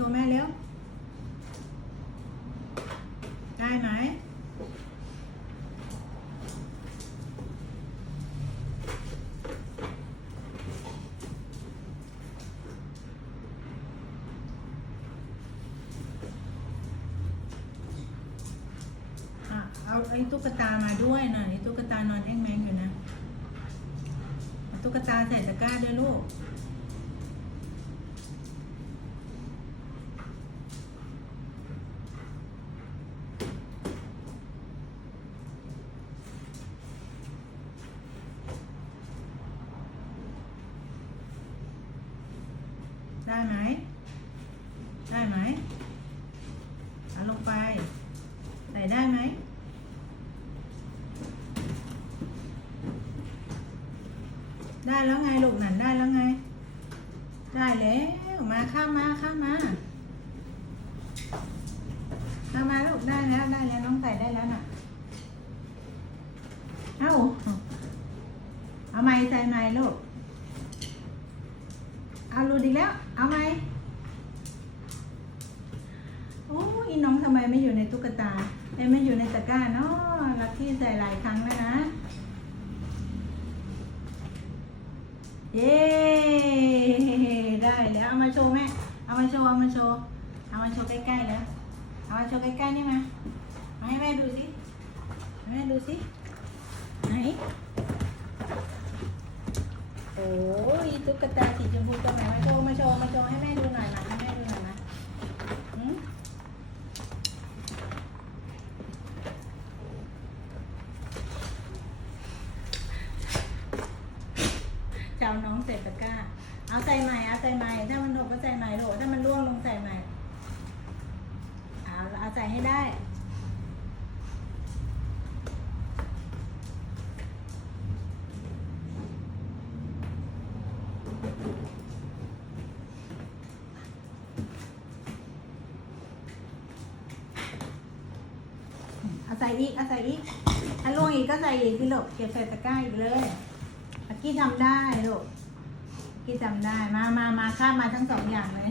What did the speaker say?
ชว์แม่เร็ว ได้ไหม อะ เอาไอ้ตุ๊กตามาด้วยหน่อยไอ้ตุ๊กตานอนแอ้งแมงอยู่นะ ตุ๊กตาใส่ตะกร้าด้วยลูก ได้ไหม ได้ไหมเอาลงไป ใส่ได้ไหม ได้แล้วไงลูกหนันได้แล้วไง ได้แล้ว มาข้ามมาข้ามมาข้ามมาลูกได้แล้วได้แล้วน้องใส่ได้แล้วน่ะ เอ้า เอาไม้ใส่ไม้ลูก เอาลูดอีกแล้ว เอาไหมโอ้ยน้องทำไมไม่อยู่ในตุ๊กตาเอ้ไม่อยู่ในตะกร้าเนาะลักที่ใส่หลายครั้งแล้วนะ เย้ได้แล้วเอามาโชว์แม่ เอามาโชว์ เอามาโชว์ เอามาโชว์ใกล้ๆแล้วเอามาโชว์ใกล้ๆนี่มา มาให้แม่ดูสิแม่ดูสิไหนโอ้ ตุ๊กตาสีชมพูตัวไหนมาโชว์มาโชว์มาโชว์ให้แม่ดูหน่อยนะให้แม่ดูหน่อยนะหืมจะเอาน้องใส่ตะกร้า เอาใส่ใหม่เอาใส่ใหม่ ถ้ามันหกก็ใส่ใหม่โหลถ้ามันร่วงลงใส่ใหม่ เอาเอาใส่ให้ได้ เอาใส่อีกเอาใส่อีกถ้าล่วงอีกก็ใส่อีกพี่ลูกเก็บใส่ตะกร้าอีกเลยเมื่อกี้ทำได้ลูกกี้ทำได้มามามาข้ามมาทั้งสองอย่างเลย